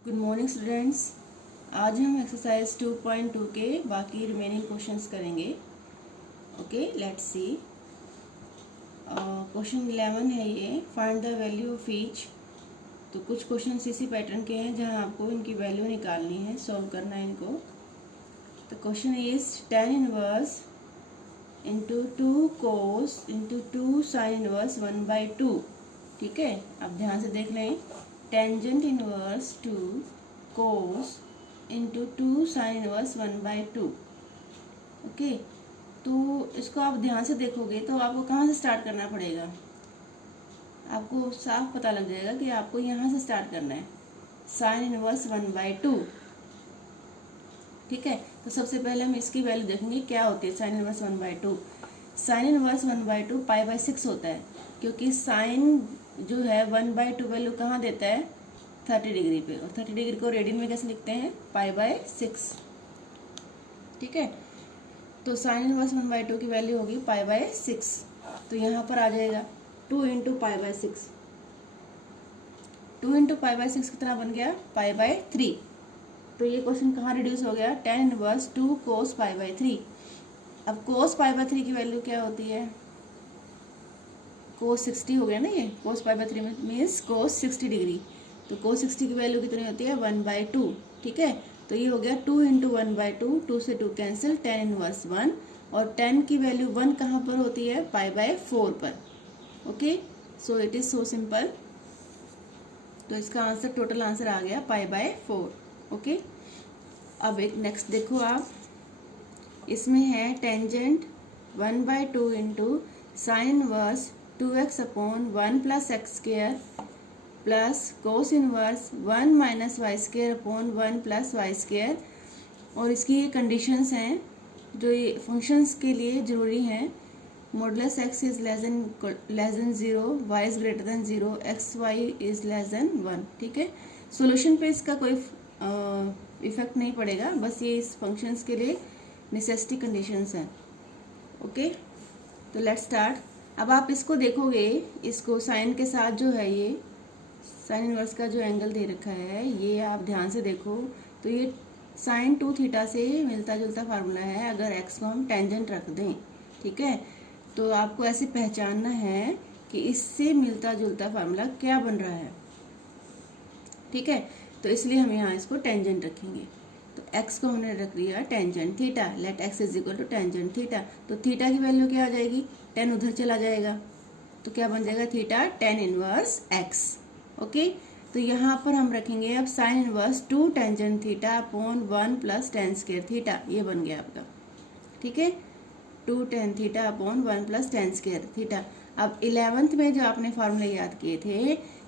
Good morning students. आज हम exercise 2.2 के बाकी रिमेनिंग क्वेश्चंस करेंगे। Okay, let's see. क्वेश्चन 11 है ये, find the value of each. तो कुछ क्वेश्चन इसी पैटर्न के हैं जहां आपको इनकी वैल्यू निकालनी है, सॉल्व करना है इनको। तो question is tan inverse into 2 cos into 2 sine inverse 1/2। ठीक है, अब ध्यान से देख लें। टेंजेंट इनवर्स 2 कोस इंटू 2 साइन इनवर्स 1/2। ओके, तो इसको आप ध्यान से देखोगे तो आपको कहाँ से स्टार्ट करना पड़ेगा, आपको साफ पता लग जाएगा कि आपको यहाँ से स्टार्ट करना है, साइन इनवर्स 1/2। ठीक है, तो सबसे पहले हम इसकी वैल्यू देखेंगे क्या होती है साइन इनवर्स 1/2। साइन इनवर्स 1/2 π/6 होता है, क्योंकि साइन जो है 1/2 वैल्यू कहाँ देता है, 30 डिग्री पे, और 30 डिग्री को रेडियन में कैसे लिखते हैं, π/6। ठीक है, तो साइन इनवर्स 1/2 की वैल्यू होगी π/6। तो यहाँ पर आ जाएगा 2 इंटू π/6। 2 इंटू π/6 कितना बन गया, π/3। तो ये क्वेश्चन कहाँ रिड्यूस हो गया, tan इनवर्स 2 cos π/3। अब cos π/3 की वैल्यू क्या होती है, cos 60 हो गया ना, ये cos π/3 में मीन्स cos 60 डिग्री। तो cos 60 की वैल्यू कितनी होती है, 1/2। ठीक है, तो ये हो गया 2 इंटू 1/2, 2 से 2 कैंसिल, tan इनवर्स 1। और tan की वैल्यू 1 कहाँ पर होती है, π/4 पर। Okay, so it is so simple. तो इसका आंसर, टोटल आंसर आ गया π/4। ओके, अब एक नेक्स्ट देखो आप, इसमें है tangent 1/2 into sine inverse 2x upon 1 plus x square plus cos inverse 1 minus y square upon 1 plus y square. और इसकी ये कंडीशंस हैं जो ये फंक्शंस के लिए ज़रूरी हैं। Modulus x is less than 0, y is greater than 0, x y is less than 1। ठीक है, सोल्यूशन पे इसका कोई इफेक्ट नहीं पड़ेगा, बस ये इस फंक्शंस के लिए नेसेसिटी कंडीशंस हैं। ओके, तो लेट्स स्टार्ट। अब आप इसको देखोगे, इसको साइन के साथ जो है, ये साइन इनवर्स का जो एंगल दे रखा है, ये आप ध्यान से देखो तो ये साइन 2 थीटा से मिलता जुलता फार्मूला है, अगर एक्स को हम टेंजेंट रख दें। ठीक है, तो आपको ऐसे पहचानना है कि इससे मिलता जुलता फार्मूला क्या बन रहा है। ठीक है, तो इसलिए हम यहाँ इसको टेंजेंट रखेंगे। तो x को हमने रख दिया tangent theta, let x is equal to tangent theta. तो थीटा की वैल्यू क्या आ जाएगी, 10 उधर चला जाएगा, तो क्या बन जाएगा, theta tan inverse x। Okay, तो यहाँ पर हम रखेंगे अब sine inverse 2 tangent theta upon 1 plus tan square theta, ये बन गया आपका। ठीक है, 2 tan theta upon 1 plus tan square theta. अब 11th में जो आपने फार्मूला याद किए थे,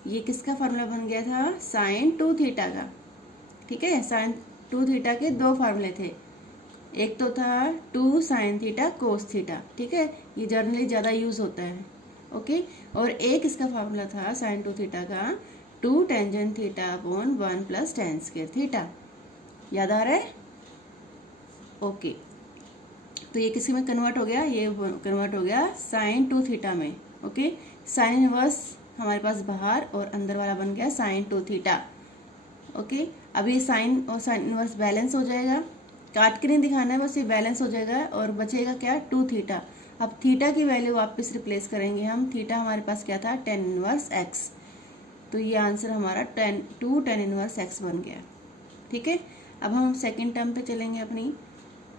ये किसका फार्मूला बन गया था, साइन 2 थीटा का। ठीक है, साइन 2 थीटा के दो फार्मूले थे, एक तो था 2 साइन थीटा कोस थीटा। ठीक है, ये जनरली ज़्यादा यूज होता है। ओके, और एक इसका फार्मूला था साइन 2 थीटा का 2 tangent theta upon 1 plus tan square theta. याद आ रहा है? ओके, तो ये किसी में कन्वर्ट हो गया, ये कन्वर्ट हो गया साइन 2 थीटा में। ओके, साइन इनवर्स हमारे पास बाहर और अंदर वाला बन गया साइन 2 थीटा। ओके, अब ये साइन और साइन इनवर्स बैलेंस हो जाएगा, काट के नहीं दिखाना है, बस ये बैलेंस हो जाएगा और बचेगा क्या, 2 थीटा। अब थीटा की वैल्यू वापस रिप्लेस करेंगे हम, थीटा हमारे पास क्या था, tan इनवर्स x। तो ये आंसर हमारा 2 tan इनवर्स x बन गया। ठीक है, अब हम सेकेंड टर्म पे चलेंगे अपनी,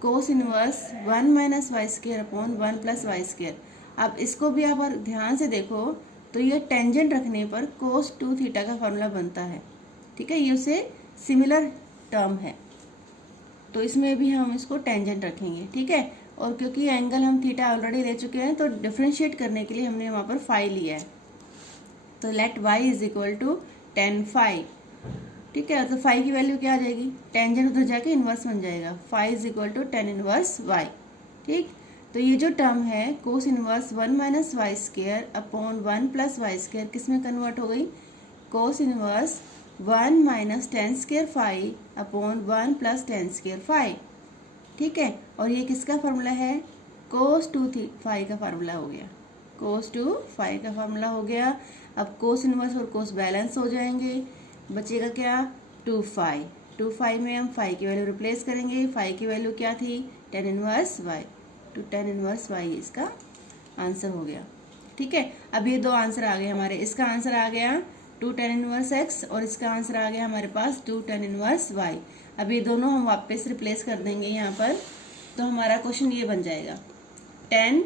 cos inverse 1 minus y square upon 1 plus y square. अब इसको भी आप ध्यान से देखो तो ये टेंजेंट रखने पर कोस 2 थीटा का फॉर्मूला बनता है। ठीक है, ये उससे सिमिलर टर्म है, तो इसमें भी हम इसको टेंजेंट रखेंगे। ठीक है, और क्योंकि एंगल हम थीटा ऑलरेडी ले चुके हैं, तो डिफ्रेंशिएट करने के लिए हमने वहाँ पर फाई लिया है। तो let y is equal to tan phi. ठीक है, तो फाई की वैल्यू क्या आ जाएगी, टेंजेंट उधर जाके इनवर्स बन जाएगा, phi is equal to tan inverse y। ठीक, तो ये जो टर्म है cos inverse 1 minus y square upon 1 plus y square किस में कन्वर्ट हो गई, cos inverse 1 minus tan square phi upon 1 plus tan square phi. ठीक है, और ये किसका फार्मूला है, कोस 2 फाई का फार्मूला हो गया, कोस 2 फाई का फार्मूला हो गया। अब कोस इनवर्स और कोस बैलेंस हो जाएंगे, बचेगा क्या, 2 फाई, 2 फाई में हम फाई की वैल्यू रिप्लेस करेंगे। फाई की वैल्यू क्या थी, tan इनवर्स y, तो tan इनवर्स y इसका आंसर हो गया। ठीक है, अब ये दो आंसर आ गए हमारे। इसका आंसर आ गया 2 tan इनवर्स x और इसका आंसर आ गया हमारे पास 2 tan इनवर्स y। अब ये दोनों हम वापस रिप्लेस कर देंगे यहाँ पर, तो हमारा क्वेश्चन ये बन जाएगा tan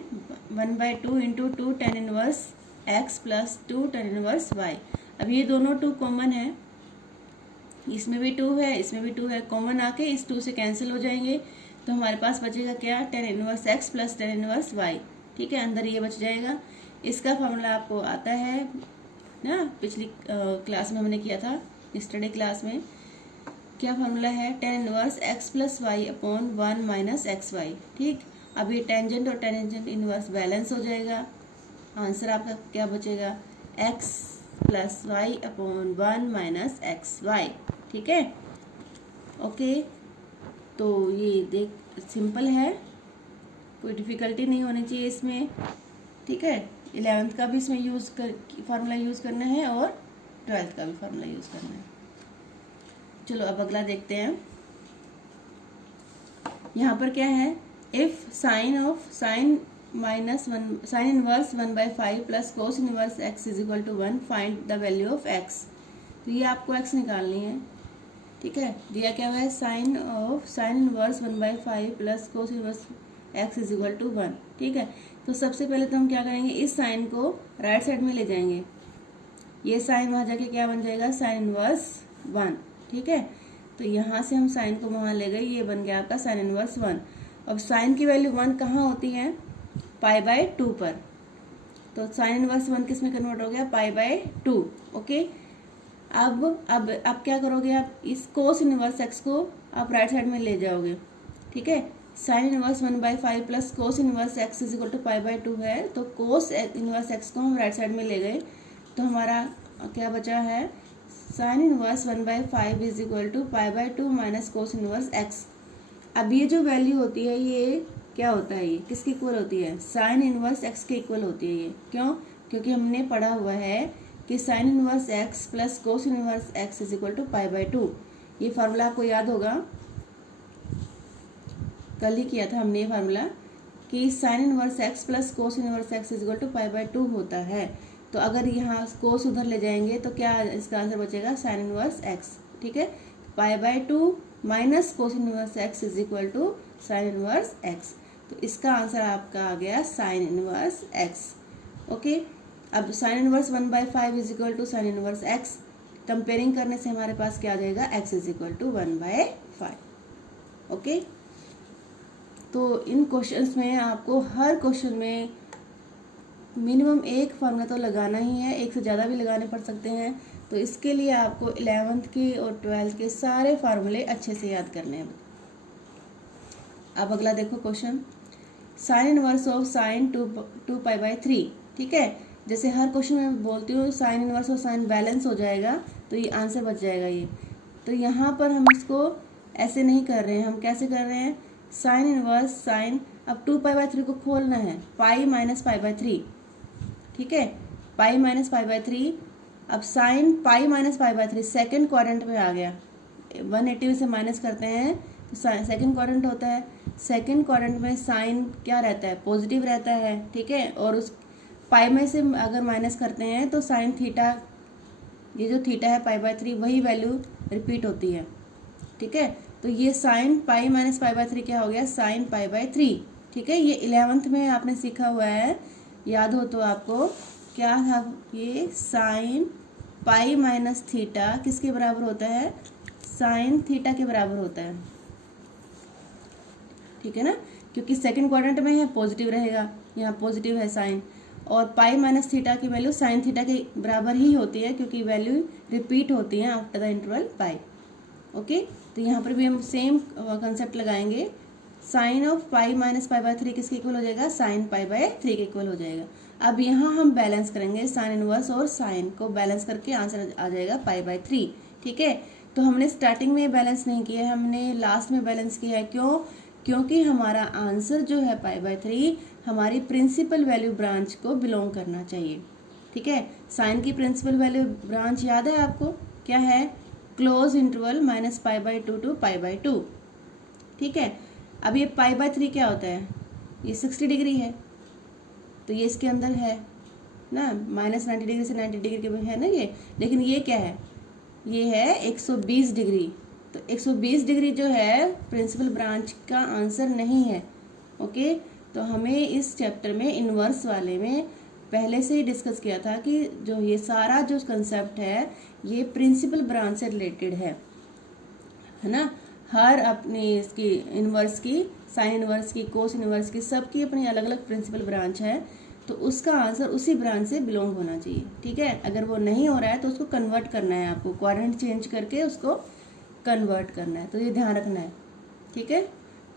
1/2 into 2 tan inverse x plus 2 tan inverse y। अब ये दोनों 2 कॉमन है, इसमें भी 2 है, इसमें भी 2 है, कॉमन आके इस 2 से कैंसिल हो जाएंगे, तो हमारे पास बचेगा क्या, tan inverse x plus tan inverse y। ठीक है, अंदर ये बच जाएगा। इसका फॉर्मूला आपको आता है ना, पिछली क्लास में हमने किया था, यस्टरडे क्लास में। क्या फॉर्मूला है, tan inverse x plus y upon 1 minus x y. ठीक, अब ये टेंजेंट और टेंजेंट इनवर्स बैलेंस हो जाएगा। आंसर आपका क्या बचेगा, x plus y upon 1 minus x y. ठीक है, ओके, तो ये देख सिंपल है, कोई डिफिकल्टी नहीं होनी चाहिए इसमें। ठीक है, 11th का भी इसमें फार्मूला यूज़ करना है और 12th का भी फार्मूला यूज़ करना है। चलो अब अगला देखते हैं। यहाँ पर क्या है, if sine inverse 1/5 plus cos inverse x is equal to 1 find the value of x। तो ये आपको x निकालनी है। ठीक है, दिया क्या हुआ है, sine inverse 1/5 plus cos inverse x is equal to 1। ठीक है, तो सबसे पहले तो हम क्या करेंगे, इस साइन को राइट साइड में ले जाएंगे। ये साइन वहाँ जाके क्या बन जाएगा, साइन इनवर्स 1। ठीक है, तो यहाँ से हम साइन को वहाँ ले गए, ये बन गया आपका साइन इनवर्स 1। अब साइन की वैल्यू 1 कहाँ होती है, π/2 पर, तो साइन इनवर्स 1 किस में कन्वर्ट हो गया, π/2। ओके, अब क्या करोगे, आप इस कोस इनवर्स x को आप राइट साइड में ले जाओगे। ठीक है, sine inverse 1/5 plus cos inverse x is equal to π/2 है, तो कोस इनवर्स x को हम राइट साइड में ले गए, तो हमारा क्या बचा है, sine inverse 1/5 is equal to π/2 minus cos inverse x। अब ये जो वैल्यू होती है, ये क्या होता है, ये किसके इक्वल होती है, साइन इनवर्स x के इक्वल होती है। ये क्यों, क्योंकि हमने पढ़ा हुआ है कि sine inverse x plus cos inverse x is equal to π/2। ये फार्मूला आपको याद होगा, कल ही किया था हमने ये फार्मूला, कि sine inverse x plus cos inverse x is equal to π/2 होता है। तो अगर यहाँ कोस उधर ले जाएंगे तो क्या इसका आंसर बचेगा, साइन इनवर्स x। ठीक है, π/2 minus cos inverse x is equal to sine inverse x। तो इसका आंसर आपका आ गया साइन इनवर्स x। ओके, अब sine inverse 1/5 is equal to sine inverse x, comparing करने से हमारे पास क्या आ जाएगा, x is equal to 1/5। Okay, तो इन क्वेश्चंस में आपको हर क्वेश्चन में मिनिमम एक फार्मूला तो लगाना ही है, एक से ज़्यादा भी लगाने पड़ सकते हैं। तो इसके लिए आपको 11th के और 12th के सारे फार्मूले अच्छे से याद करने हैं। अब अगला देखो question, sine inverse of sine 2π/3। ठीक है, जैसे हर क्वेश्चन में बोलती हूँ साइन इनवर्स और साइन बैलेंस हो जाएगा, तो ये आंसर बच जाएगा ये। तो यहाँ पर हम इसको ऐसे नहीं कर रहे हैं, हम कैसे कर रहे हैं, साइन इनवर्स साइन, अब 2π/3 को खोलना है, पाई माइनस π/3। ठीक है, पाई माइनस π/3। अब sine pi minus π/3 second quadrant में आ गया, 180 से माइनस करते हैं तो सेकेंड क्वाड्रेंट होता है। सेकेंड क्वाड्रेंट में साइन क्या रहता है, पॉजिटिव रहता है। ठीक है, और उस पाई में से अगर माइनस करते हैं तो साइन थीटा, ये जो थीटा है π/3, वही वैल्यू रिपीट होती है। ठीक है, तो ये साइन पाई माइनस π/3 क्या हो गया, साइन π/3। ठीक है, ये 11th में आपने सीखा हुआ है, याद हो तो आपको, क्या था ये, साइन पाई माइनस थीटा किसके बराबर होता है, साइन थीटा के बराबर होता है। ठीक है ना, क्योंकि सेकंड क्वाड्रेंट में है, पॉजिटिव रहेगा, यहाँ पॉजिटिव है साइन, और पाई माइनस थीटा की वैल्यू साइन थीटा के बराबर ही होती है, क्योंकि वैल्यू रिपीट होती है after the interval pi. Okay, तो यहाँ पर भी हम सेम कंसेप्ट लगाएंगे, साइन ऑफ पाई माइनस π/3 किसके इक्वल हो जाएगा, साइन π/3 के इक्वल हो जाएगा। अब यहाँ हम बैलेंस करेंगे, साइन इनवर्स और साइन को बैलेंस करके आंसर आ जाएगा π/3। ठीक है, तो हमने स्टार्टिंग में बैलेंस नहीं किया है, हमने लास्ट में बैलेंस किया है। क्यों, क्योंकि हमारा आंसर जो है π/3 हमारी प्रिंसिपल वैल्यू ब्रांच को बिलोंग करना चाहिए। ठीक है, साइन की प्रिंसिपल वैल्यू ब्रांच याद है आपको, क्या है, close interval minus pi by two to pi by two. ठीक है, अब ये पाई बाई 3 क्या होता है, ये 60 डिग्री है, तो ये इसके अंदर है ना, माइनस 90 डिग्री से 90 डिग्री के है ना ये, लेकिन ये क्या है, ये है 120 डिग्री। तो 120 डिग्री जो है प्रिंसिपल ब्रांच का आंसर नहीं है। ओके, तो हमें इस चैप्टर में इनवर्स वाले में पहले से ही डिस्कस किया था कि जो ये सारा जो कंसेप्ट है ये प्रिंसिपल ब्रांच से रिलेटेड है ना। हर अपनी इसकी इनवर्स की, साइन इनवर्स की, कोस इनवर्स की, सबकी अपनी अलग अलग प्रिंसिपल ब्रांच है, तो उसका आंसर उसी ब्रांच से बिलोंग होना चाहिए। ठीक है, अगर वो नहीं हो रहा है तो उसको कन्वर्ट करना है, आपको क्वाड्रेंट चेंज करके उसको कन्वर्ट करना है, तो ये ध्यान रखना है। ठीक है,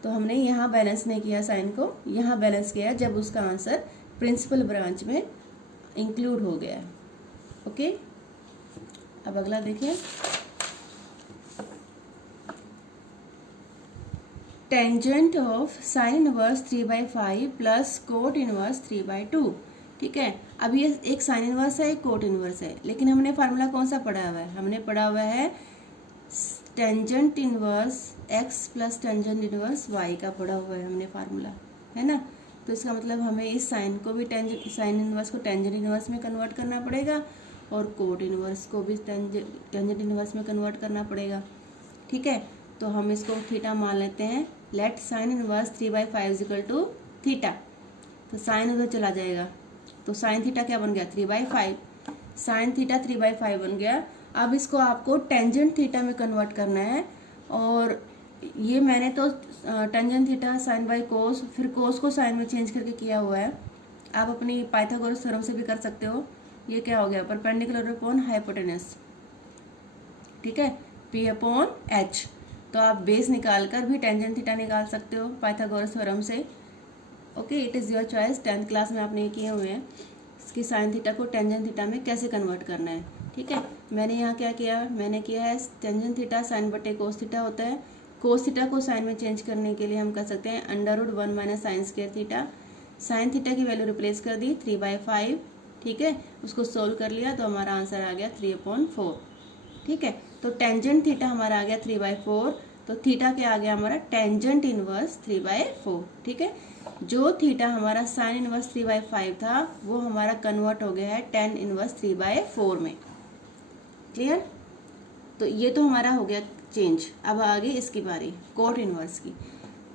तो हमने यहाँ बैलेंस नहीं किया साइन को, यहाँ बैलेंस किया जब उसका आंसर प्रिंसिपल ब्रांच में इंक्लूड हो गया है। ओके, अब अगला देखिए, tangent of sine inverse 3/5 plus cot inverse 3/2। ठीक है, अब ये एक साइन इनवर्स है, एक कोट इनवर्स है, लेकिन हमने फार्मूला कौन सा पढ़ा हुआ है, हमने पढ़ा हुआ है tangent inverse x plus tangent inverse y का पढ़ा हुआ है हमने फार्मूला, है ना। तो इसका मतलब हमें इस साइन को भी साइन इनवर्स को टेंजेंट इनवर्स में कन्वर्ट करना पड़ेगा और कोट इनवर्स को भी टेंजेंट इनवर्स में कन्वर्ट करना पड़ेगा। ठीक है, तो हम इसको थीटा मान लेते हैं। Let sine inverse 3/5 equal to theta, तो साइन उधर चला जाएगा, तो साइन थीटा क्या बन गया 3/5, साइन थीटा 3/5 बन गया। अब इसको आपको टेंजेंट थीटा में कन्वर्ट करना है, और ये मैंने तो टेंजेंट थीटा साइन बाई कोस, फिर कोस को साइन में चेंज करके किया हुआ है। आप अपनी पाइथागोरस थ्योरम से भी कर सकते हो। ये क्या हो गया, परपेंडिकुलर अपॉन हाइपोटेनस। ठीक है, P अपॉन H, तो आप बेस निकाल कर भी टेंजेंट थीटा निकाल सकते हो पाइथागोरस थ्योरम से। Okay, it is your choice. 10th class में आपने किए हुए हैं इसकी साइन थीटा को टेंजेंट थीटा में कैसे कन्वर्ट करना है। ठीक है, मैंने यहाँ क्या किया, मैंने किया है टेंजेंट थीटा साइन बटे कोस थीटा होता है, कोस थीटा को साइन में चेंज करने के लिए हम कर सकते हैं √1 minus sine square theta. Sine theta की वैल्यू रिप्लेस कर दी 3/5। ठीक है, उसको सोल्व कर लिया तो हमारा आंसर आ गया 3/4। ठीक है, तो टेंजेंट थीटा हमारा आ गया 3/4, तो थीटा क्या आ गया हमारा टेंजेंट इनवर्स 3/4। ठीक है, जो थीटा हमारा साइन इनवर्स 3/5 था वो हमारा कन्वर्ट हो गया है टेन इनवर्स 3/4 में। क्लियर, तो ये तो हमारा हो गया चेंज। अब आगे इसकी बारी कोट इनवर्स की।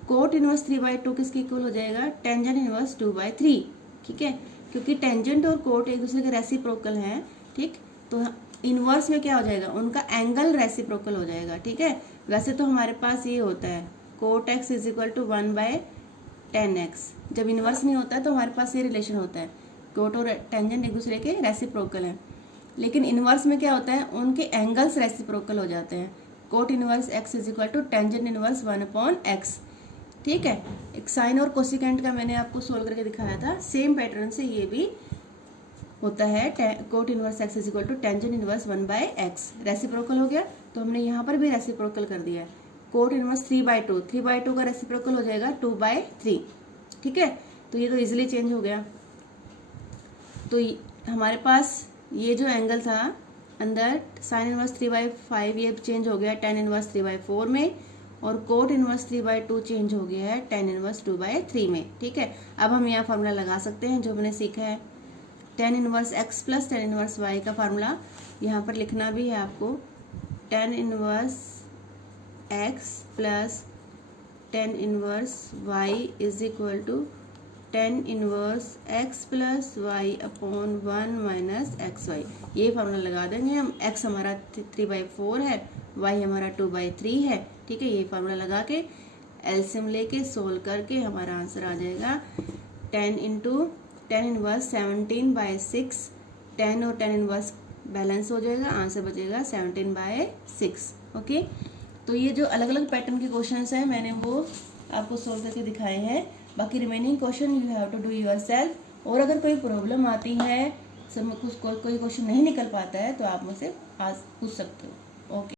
कोट इनवर्स 3/2 किसके इक्वल हो जाएगा, टेंजेंट इनवर्स 2/3। ठीक है, क्योंकि टेंजेंट और कोट एक दूसरे के रेसिप्रोकल हैं। ठीक, तो इनवर्स में क्या हो जाएगा, उनका एंगल रेसिप्रोकल हो जाएगा। ठीक है, वैसे तो हमारे पास ये होता है cot x is equal to 1/10x। जब इनवर्स नहीं होता है तो हमारे पास ये रिलेशन होता है, कोट और टेंजेंट एक दूसरे के रेसिप्रोकल हैं। लेकिन इनवर्स में क्या होता है, उनके एंगल्स रेसिप्रोकल हो जाते हैं। Cot inverse x is equal to tangent inverse 1/x। ठीक है, एक साइन और कोसिकेंट का मैंने आपको सोल्व करके दिखाया था, सेम पैटर्न से ये भी होता है। Cot inverse x is equal to tangent inverse 1/x, reciprocal हो गया, तो हमने यहाँ पर भी रेसिप्रोकल कर दिया है। कोट इनवर्स 3/2 का रेसिप्रोकल हो जाएगा 2/3। ठीक है, तो ये तो इजीली चेंज हो गया। तो हमारे पास ये जो एंगल था अंदर साइन इनवर्स 3/5 ये चेंज हो गया टेन इनवर्स 3/4 में, और कोट इनवर्स 3/2 चेंज हो गया है टेन इनवर्स 2/3 में। ठीक है, अब हम यहाँ फार्मूला लगा सकते हैं जो हमने सीखा है, tan inverse x plus tan inverse y का फार्मूला यहाँ पर लिखना भी है आपको। Tan inverse x plus tan inverse y is equal to tan inverse x plus y upon 1 minus XY। ये फार्मूला लगा देंगे हम। x हमारा 3/4 है, y हमारा 2/3 है। ठीक है, ये फार्मूला लगा के एलसीएम लेके सोल्व करके हमारा आंसर आ जाएगा 10 इंटू टेन इनवर्स 17/6। 10 और 10 इनवर्स बैलेंस हो जाएगा, आंसर बचेगा 17/6। ओके, तो ये जो अलग अलग पैटर्न के क्वेश्चंस हैं मैंने वो आपको सोल्व करके दिखाए हैं। बाकी remaining question you have to do yourself. और अगर कोई प्रॉब्लम आती है, कोई क्वेश्चन नहीं निकल पाता है, तो आप मुझसे आज पूछ सकते हो। ओके।